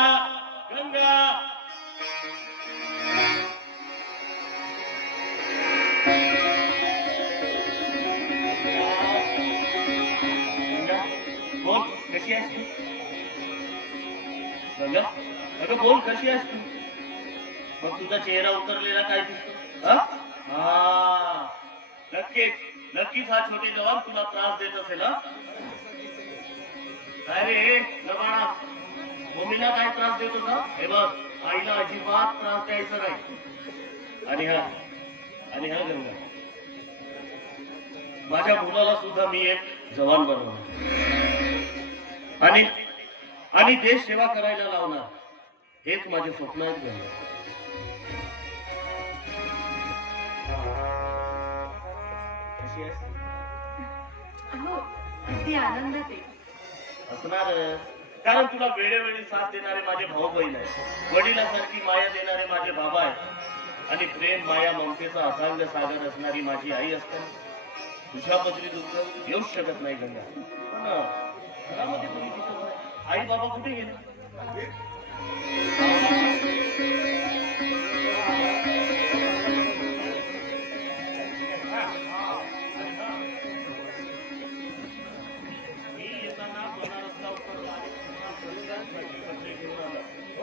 गंगा बोल कशी आहेस तू? गंगा अगं बोल कशी आहेस तू? मग तुझा चेहरा उतरलेला काय दिसतो? नक्कीच नक्कीच हा छोटे जवान तुला त्रास देत असेल. काय रे लबाडा, मम्मीला काय त्रास देत होता? हे बघ, आईला अजिबात त्रास द्यायचा नाही. आणि हा गंगा, माझ्या मुलाला सुद्धा मी एक जवान बनवणार आणि देश सेवा करायला लावणार. हेच माझे स्वप्न आहेत गंगा. कशी आहेस? अगदी आनंदात आहे. असणार, कारण तुला वेळोवेळी साथ देणारे माझे भाऊ बहीण आहेत, वडिलांसारखी माया देणारे माझे बाबा आहेत, आणि प्रेम माया ममतेचा अथांग सागर असणारी माझी आई असते. तुझ्या पदरी दुःख येऊच शकत नाही गंगा. पण घरामध्ये कोणी दिसत नाही. आई बाबा कुठे गेले?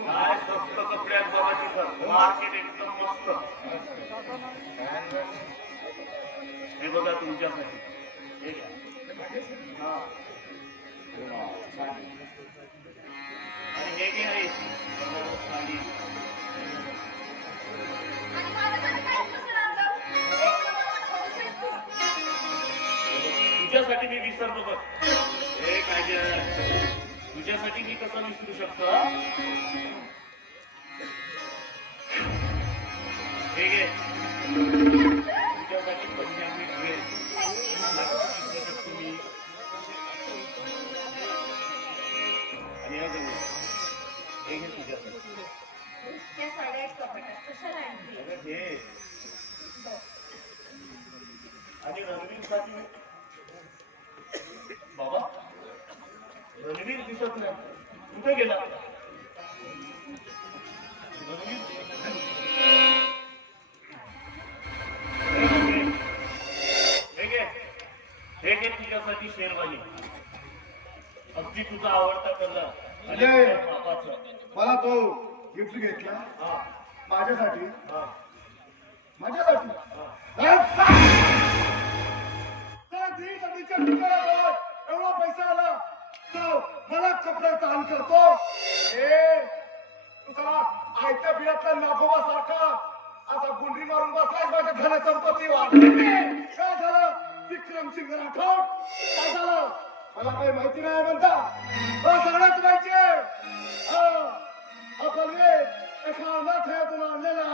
काय स्वस्त कपड्यात बाबाची मार्केट एकदम मस्त. हे बघा तुमच्यासाठी. हे घ्या. आणि हे घे आई. तुझ्यासाठी मी विसरलो बघ. हे काय तुझ्यासाठी मी कसं विसरू शकतो? हे घे. तुझ्यासाठी पंजाबी ड्रेस आणि हे घे तुझ्यासाठी. आणि रणवीरसाठी बाबा, रणवीर दिसत नाही, कुठे गेला? हे घे तुझ्यासाठी शेरवानी, अगदी तुझा आवडता कलर. मला तो गिफ्ट घेतला माझ्यासाठी. एवढा पैसा आला तो मला कपडे दान करतो. तुझा आयत्या बियातला नागोबा सारखा असा गुंडरी मारून बसलाय. माझ्या घरात संपत्ती वाढली. काय झालं विक्रमसिंग राठोड? काय झालं मला काही माहिती नाही म्हणता? सगळ्यात माहिती आहे. एका अनाथातून आणलेला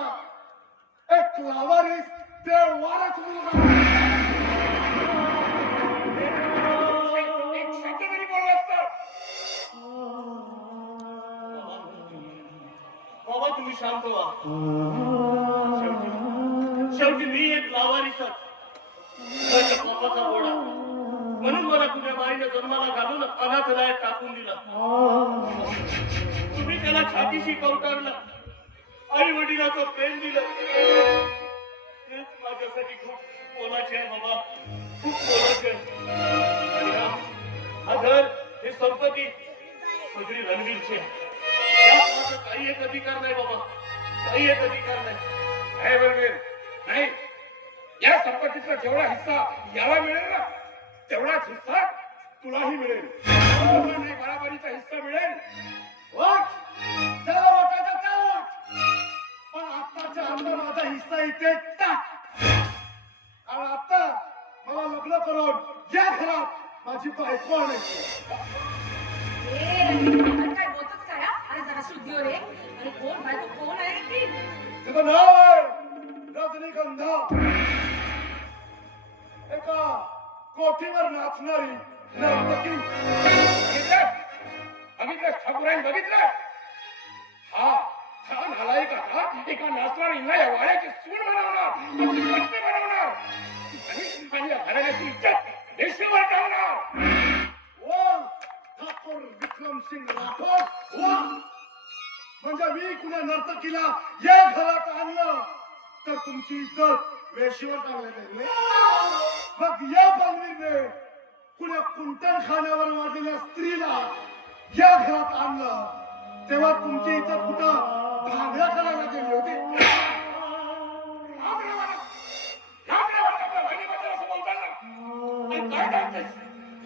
एक लावारीस देवारच मुलगा. बाबा तुम्ही शांत व्हा. शेवटी मी एक लावारीसच, बापाचा घोडा, म्हणून मला तुझ्या बाईने जन्माला घालून अनाथालयात टाकून दिला. तुम्ही त्याला छातीशी कवटाळलं, आई वडिलाचं प्रेम दिलं. तेच माझ्यासाठी खूप मोलाचे आहे बाबा, खूप मोलाचे आहे. हा घर, हे संपत्ती सगळी रणवीरची आहे. यात माझा काही एक अधिकार नाही बाबा, काही एक अधिकार नाही. रणवीर नाही, या संपत्तीचा जेवढा हिस्सा याला मिळेल ना, तेवढाच हिस्सा तुलाही मिळेल. बराबरीचा हिस्सा मिळेल. त्याला वाटायचं त्याला, पण आत्ताच्या अंदर माझा हिस्सा इथे टाक. कारण आता मला लग्न करून या घरात माझी बायको आणायची. काय बोलतोस काय? अरे जरा शुद्धी रे. अरे कोण बायको कोण आहे ती? तुझं नाव आहे रजनीगंधा. एका कोठीवर नाचणारी नर्तकी. बघितलं ठाकूरांनी बघितलं? हा नालायक का एका नाचणारीला या वाड्याची सून बनवणार, बनवणार आणि या घराण्याची इज्जत देशीवर ठेवणार. ठाकूर विक्रमसिंग राठोड म्हणजे मी कुण्या नर्तकीला या घरात आणलं तर तुमची इज्जत वेशीवर टाकली जाईल. मग या बलवीरने कुण्या कुंटण खाण्यावर वाढलेल्या स्त्रीला या घरात आणलं तेव्हा तुमची इज्जत कुठं भांगड्या करायला गेली होती.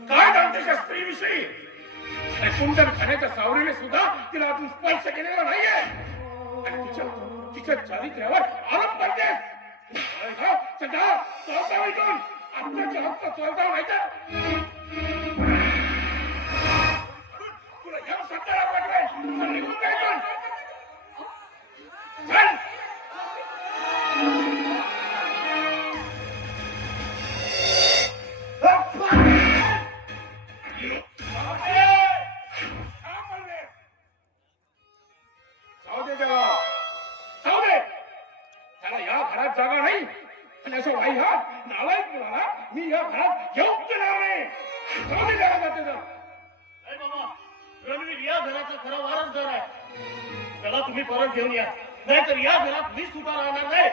काय सांगतेस या स्त्रीविषयी? कुंडन खाण्याच्या सावरीने सुद्धा तिला अजून स्पर्श केलेला नाहीये आणि तिच्या चारित्र्यावर आरोप करतेस. सगळा चौदा ऐकून आत्ताच्या हक्क चौदा व्हायचा तुला या सत्ताला पाठवेल निघून जायचं. चल त्याला या घरात जागा नाही आणि असं वाई हा नालायक मुलाला मी या घरात घेऊन देणार नाही. जाऊ दे त्याला जाते जा. नाही बाबा, रणवीर या घराचा खरा वारसदार आहे. त्याला तुम्ही परत घेऊन या, नाहीतर या घरात मी सुद्धा राहणार नाही.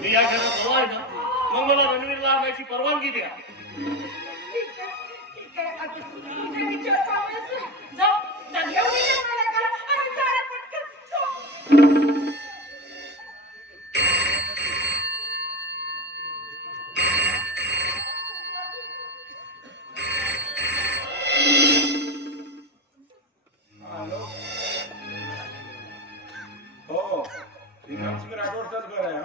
मी या घरात हवा आहे ना, मग मला रणवीरला आणायची परवानगी द्या. हो विक्रमसिंग राठोडचंच घर आहे.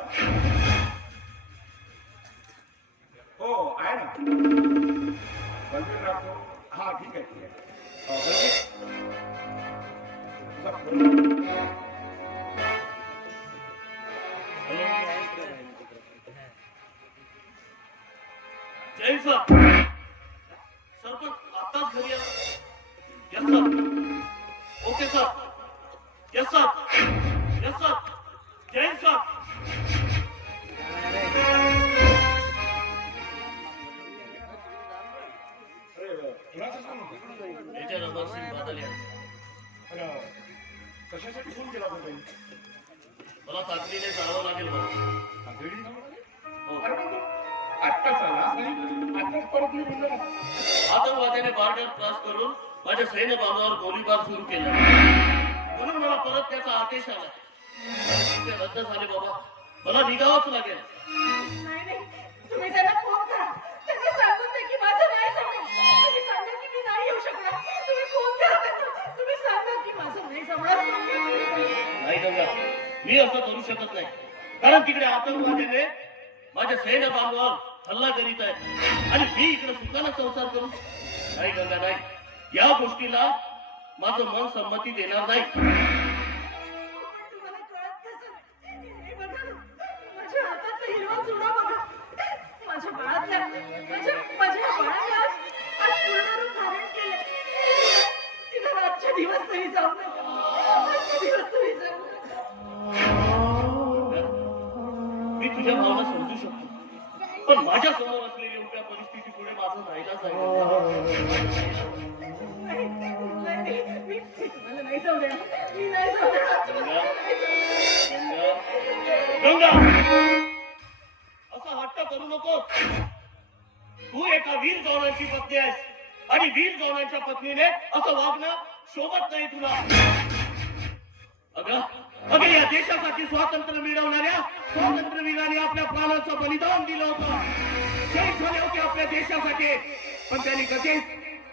हो आहे ना बलवीर राठोड. हा ठीक आहे ठीक आहे. जय सर. सरपंच आत्ताच घरी आला. Yes sir. Okay sir. Yes sir. Yes sir. जय सर. मेजर अमरसिंग बादल यांचा. कशासाठी फोन केला होता त्यांनी? मला तातडीने जावं लागेल मला. आत्ताच आला आत्ताच परत मी बोललो. आतंकवाद्याने बॉर्डर क्रॉस करून माझ्या सैन्य बांधवावर गोळीबार सुरू केला, म्हणून मला परत त्याचा आदेश आला. ते रद्द झाले बाबा, मला निघावंच लागेल. नाही तुम्ही त्यांना फोन करा. त्यांना सांगून दे की माझं नाही जमलं. तुम्ही सांगा की मी नाही येऊ शकणार. तुम्ही फोन करा त्यांना. तुम्ही सांगा की माझं नाही जमणार. नाही गंगा, मी असं करू शकत नाही, कारण तिकडे आतंकवाद्याने माझ्या सैन्य बांधवावर हल्ला करीत आहे आणि मी इकडे सुखाने संसार करू. नाही गंगा नाही, या गोष्टीला माझं मन संमती देणार नाही. तुम्हाला कळत कसं? हे बघा ना, माझ्या हातात हिरवा चुडा बघा. माझ्या बाळाला आज पूर्ण रूप धारण केलं. तिला आजच्या दिवस तरी जाऊ नका. आजच्या दिवस तरी जाऊ नका. मी तुझ्या भावना समजू शकतो, पण माझ्या समोर असलेली उभ्या परिस्थिती पुढे माझं नाईलाज आहे. मी तुम्हाला नाही जाऊ देणार. मी नाही जाऊ देणार. गंगा, असा हट्ट करू नको. तू एका वीर जवानाची पत्नी आहेस आणि वीर जवानाच्या पत्नीने असं वागणं शोभत नाही तुला. अगं या देशासाठी स्वातंत्र्य मिळवणाऱ्या स्वातंत्र्यवीरांनी आपल्या प्राणाचं बलिदान दिलं होतं. शहीद झाले होते आपल्या देशासाठी, पण त्यांनी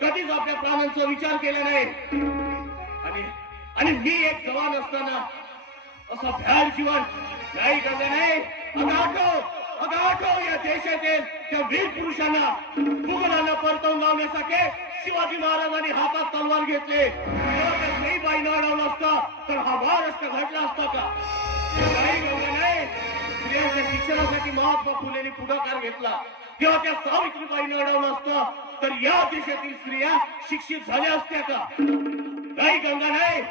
कधीच आपल्या प्राणांचा विचार केला नाही. आणि मी एक जवान असताना असं भ्याड जीवन नाही करणार नाही. अगं आठव या देशातील त्या वीर पुरुषांना मुघलांना परतवून लावण्यासाठी शिवाजी महाराजांनी हातात तलवार घेतले. बाईनं अडवलं असतं तर हा महाराष्ट्र घडला असता का? काही गंगा नाही. स्त्रियांच्या शिक्षणासाठी महात्मा फुलेंनी पुढाकार घेतला, तेव्हा त्या सावित्रीबाईनं अडवलं असतं तर या देशातील स्त्रिया शिक्षित झाल्या असत्या का? नाही गंगा नाही.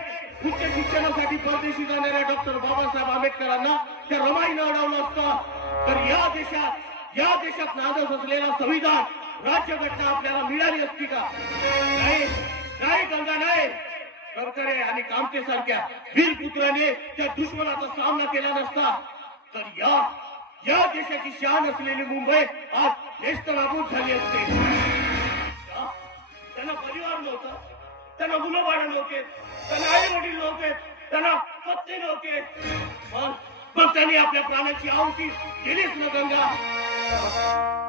उच्च शिक्षणासाठी परदेशी जाणाऱ्या डॉक्टर बाबासाहेब आंबेडकरांना त्या रमाईनं अडवलं असतं तर या देशात नांदत असलेला संविधान राज्यघटना आपल्याला मिळाली असती का? नाही गंगा नाही. करकरे आणि कामते सारख्या वीरपुत्राने त्या दुश्मनाचा सामना केला नसता तर या देशाची शान असलेली मुंबई आज नेस्तनाबूत झाली असते. त्यांना परिवार नव्हता, त्यांना मुलं बाळ नव्हते, त्यांना आई वडील नव्हते, त्यांना पत्नी नव्हते. पण त्यांनी आपल्या प्राणाची आहुती दिलीच ना गंगा.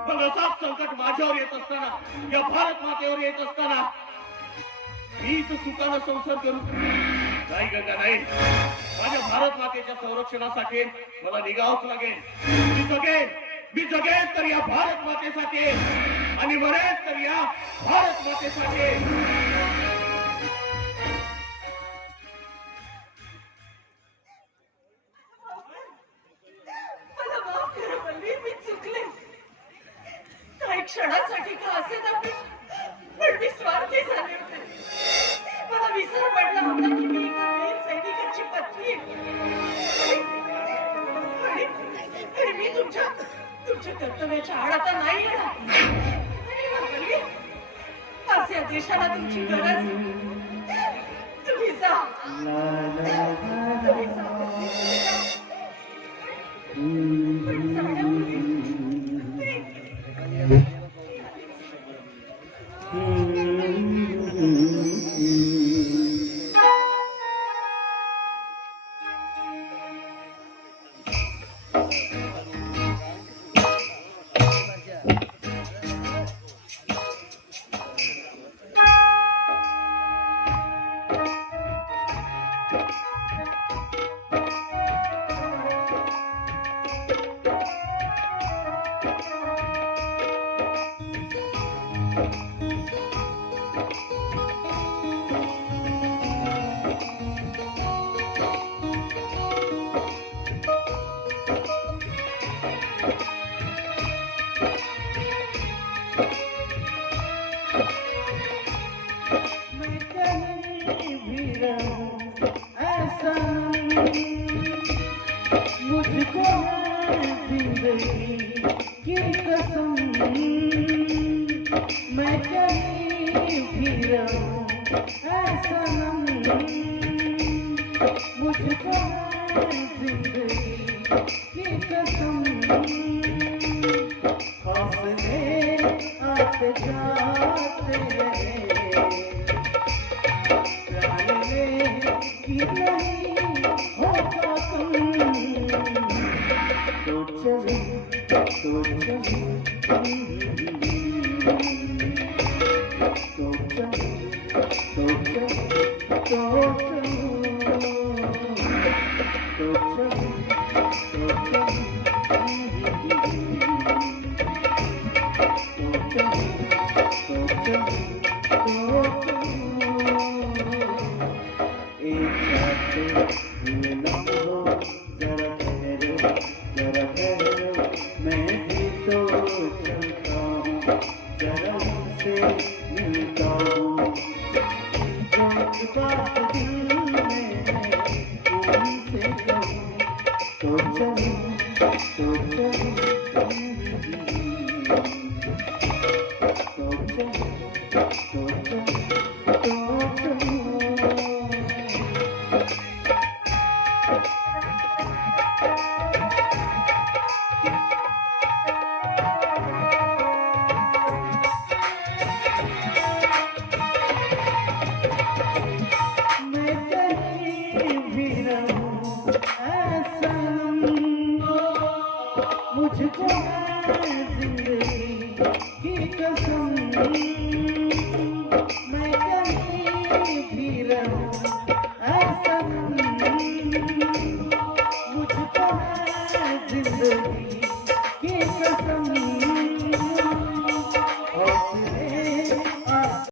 पण असाच संकट माझ्यावर येत असताना, या भारत मातेवर येत असताना मी इथं सुखानं संसार करू? नाही गंगा नाही. माझ्या भारत मातेच्या संरक्षणासाठी मला निघावंच लागेल. मी जगेन तर या भारत मातेसाठी आणि मरेन तर या भारत मातेसाठी. मला माफ करा पल्लवी, मी चुकले. काही क्षणासाठी का असे नव्हते, पण मी स्वार्थी झाले होते. मला विसर पडला होता की मी एका वीर सैनिकाची पत्नी आणि मी तुमच्या कर्तव्याच्या आड नाही येणार. आज या देशाला तुमची गरज. तुम्ही जा. जिंदगी